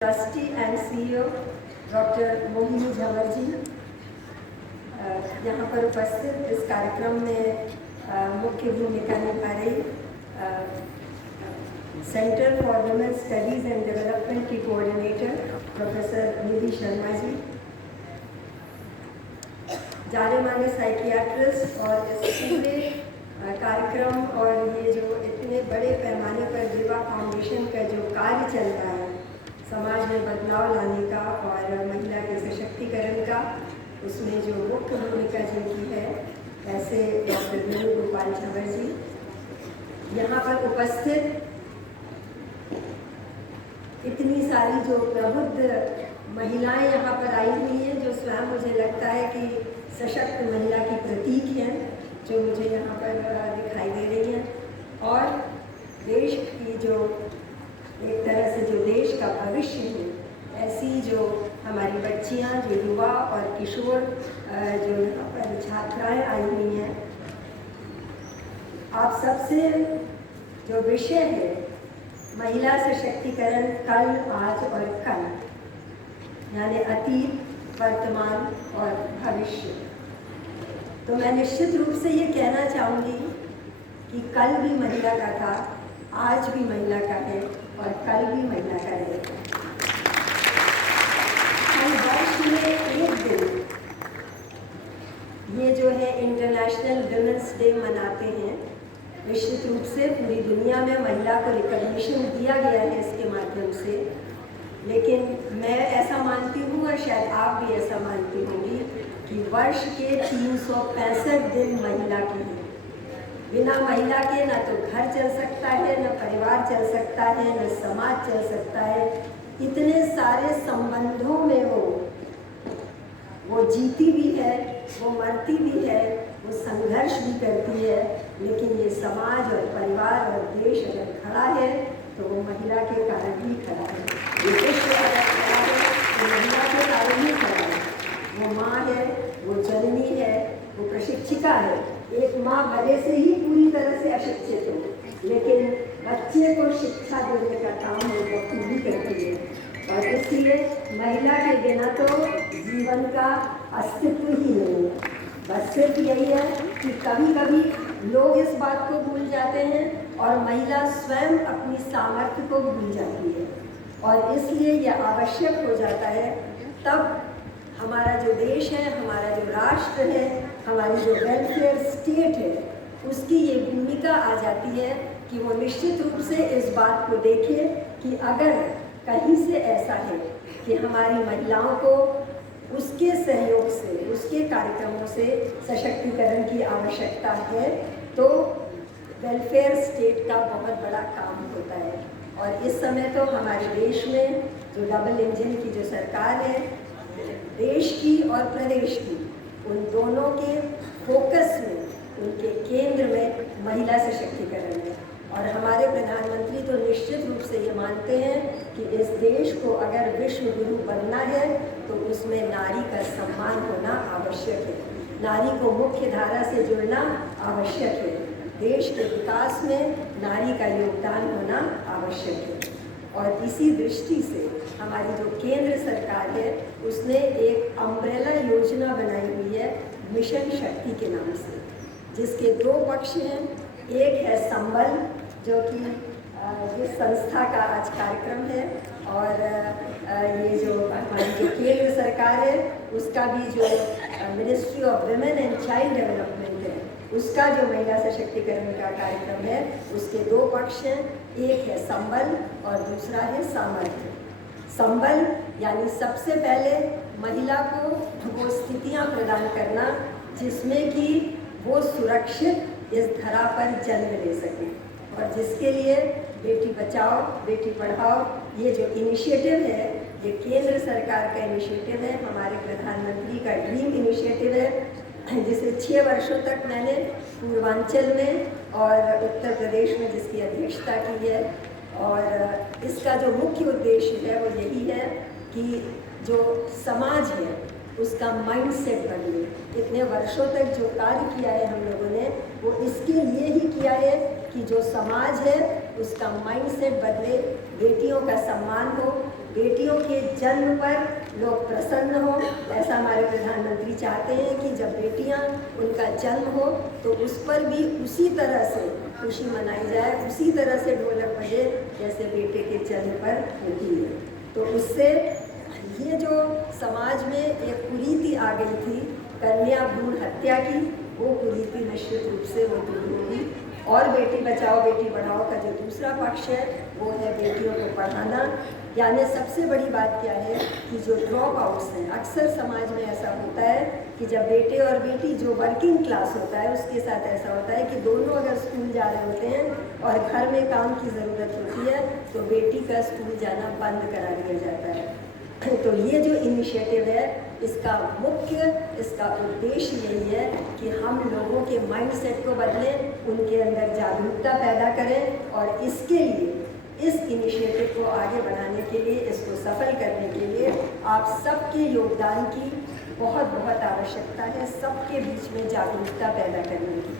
Trustee and CEO doctor Mohini Jhanwar ji यहाँ पर उपस्थित इस कार्यक्रम में मुख्य भूमिका निभा रही centre for women studies and development की कोऑर्डिनेटर प्रोफेसर निधि शर्मा जी, जाने माने साइकियाट्रिस्ट और इस पूरे कार्यक्रम और ये जो इतने बड़े पैमाने पर दिवा फाउंडेशन का जो कार्य चल रहा है समाज में बदलाव लाने का और महिला के सशक्तिकरण का, उसमें जो मुख्य भूमिका जिनकी है ऐसे डॉक्टर वेणुगोपाल झंवर जी, यहाँ पर उपस्थित इतनी सारी जो प्रबुद्ध महिलाएं यहाँ पर आई हुई हैं जो स्वयं मुझे लगता है कि सशक्त महिला की प्रतीक हैं, जो मुझे यहाँ पर दिखाई दे रही हैं, और देश की जो एक तरह से जो देश का भविष्य है ऐसी जो हमारी बच्चियाँ, जो युवा और किशोर जो यहाँ पर छात्राएँ आई हुई हैं, आप सबसे जो विषय है महिला सशक्तिकरण कल, आज और कल, यानी अतीत, वर्तमान और भविष्य, तो मैं निश्चित रूप से ये कहना चाहूँगी कि कल भी महिला का था, आज भी महिला का है और कल भी महिला का रहेगा। हर वर्ष में एक दिन ये जो है इंटरनेशनल वुमेन्स डे मनाते हैं। निश्चित रूप से पूरी दुनिया में महिला को रिकॉग्निशन दिया गया है इसके माध्यम से, लेकिन मैं ऐसा मानती हूँ और शायद आप भी ऐसा मानती होंगी कि वर्ष के 365 दिन महिला के हैं। बिना महिला के न तो घर चल सकता है, न परिवार चल सकता है, न समाज चल सकता है। इतने सारे संबंधों में वो जीती भी है, वो मरती भी है, वो संघर्ष भी करती है, लेकिन ये समाज और परिवार और देश अगर खड़ा है तो वो महिला के कारण ही खड़ा है। ये विश्व अगर खड़ा है तो महिला के कारण ही खड़ा है। वो माँ है, वो जननी है, वो प्रशिक्षिका है। एक माँ भले से ही पूरी तरह से अशिक्षित हो, लेकिन बच्चे को शिक्षा देने का काम वो बखूबी करती है, और इसलिए महिला के बिना तो जीवन का अस्तित्व ही नहीं है। बस सिर्फ यही है कि कभी कभी लोग इस बात को भूल जाते हैं और महिला स्वयं अपनी सामर्थ्य को भूल जाती है, और इसलिए यह आवश्यक हो जाता है तब हमारा जो देश है, हमारा जो राष्ट्र है, हमारी जो वेलफेयर स्टेट है, उसकी ये भूमिका आ जाती है कि वो निश्चित रूप से इस बात को देखे कि अगर कहीं से ऐसा है कि हमारी महिलाओं को उसके सहयोग से, उसके कार्यक्रमों से सशक्तिकरण की आवश्यकता है, तो वेलफेयर स्टेट का बहुत बड़ा काम होता है। और इस समय तो हमारे देश में जो डबल इंजन की जो सरकार है, देश की और प्रदेश की, उन दोनों के फोकस में, उनके केंद्र में महिला सशक्तिकरण है। और हमारे प्रधानमंत्री तो निश्चित रूप से ये मानते हैं कि इस देश को अगर विश्व गुरु बनना है तो उसमें नारी का सम्मान होना आवश्यक है, नारी को मुख्य धारा से जुड़ना आवश्यक है, देश के विकास में नारी का योगदान होना आवश्यक है। और इसी दृष्टि से हमारी जो केंद्र सरकार है उसने एक अम्ब्रेला योजना बनाई हुई है मिशन शक्ति के नाम से, जिसके दो पक्ष हैं। एक है संबल, जो कि जिस संस्था का आज कार्यक्रम है, और ये जो हमारी जो केंद्र सरकार है उसका भी जो ministry of women and child development है, उसका जो महिला सशक्तिकरण का कार्यक्रम है, उसके दो पक्ष हैं। एक है संबल और दूसरा है सामर्थ्य। संबल यानी सबसे पहले महिला को वो स्थितियाँ प्रदान करना जिसमें कि वो सुरक्षित इस धरा पर जन्म ले सके, और जिसके लिए बेटी बचाओ बेटी पढ़ाओ ये जो इनिशिएटिव है, ये केंद्र सरकार का इनिशिएटिव है, हमारे प्रधानमंत्री का ड्रीम इनिशिएटिव है, जिसे 6 वर्षों तक मैंने पूर्वांचल में और उत्तर प्रदेश में जिसकी अध्यक्षता की है। और इसका जो मुख्य उद्देश्य है वो यही है कि जो समाज है उसका माइंडसेट बदले। इतने वर्षों तक जो कार्य किया है हम लोगों ने, वो इसके लिए ही किया है कि जो समाज है उसका माइंडसेट बदले, बेटियों का सम्मान हो, बेटियों के जन्म पर लोग प्रसन्न हो, ऐसा हमारे प्रधानमंत्री चाहते हैं कि जब बेटियां उनका जन्म हो तो उस पर भी उसी तरह से खुशी मनाई जाए, उसी तरह से ढोलक बजे जैसे बेटे के जन्म पर होती है। तो उससे ये जो समाज में एक कुरीति आ गई थी कन्या भ्रूण हत्या की, वो कुरीति निश्चित रूप से वो दूर होगी। और बेटी बचाओ बेटी पढ़ाओ का जो दूसरा पक्ष है वो है बेटियों को पढ़ाना। यानी सबसे बड़ी बात क्या है कि जो ड्रॉप आउट्स हैं, अक्सर समाज में ऐसा होता है कि जब बेटे और बेटी जो वर्किंग क्लास होता है उसके साथ ऐसा होता है कि दोनों अगर स्कूल जा रहे होते हैं और घर में काम की ज़रूरत होती है तो बेटी का स्कूल जाना बंद करा दिया जाता है। तो ये जो इनिशिएटिव है इसका उद्देश्य यही है कि हम लोगों के माइंडसेट को बदलें, उनके अंदर जागरूकता पैदा करें और इसके लिए, इस इनिशिएटिव को आगे बढ़ाने के लिए, इसको सफल करने के लिए आप सबके योगदान की बहुत बहुत आवश्यकता है, सबके बीच में जागरूकता पैदा करने की।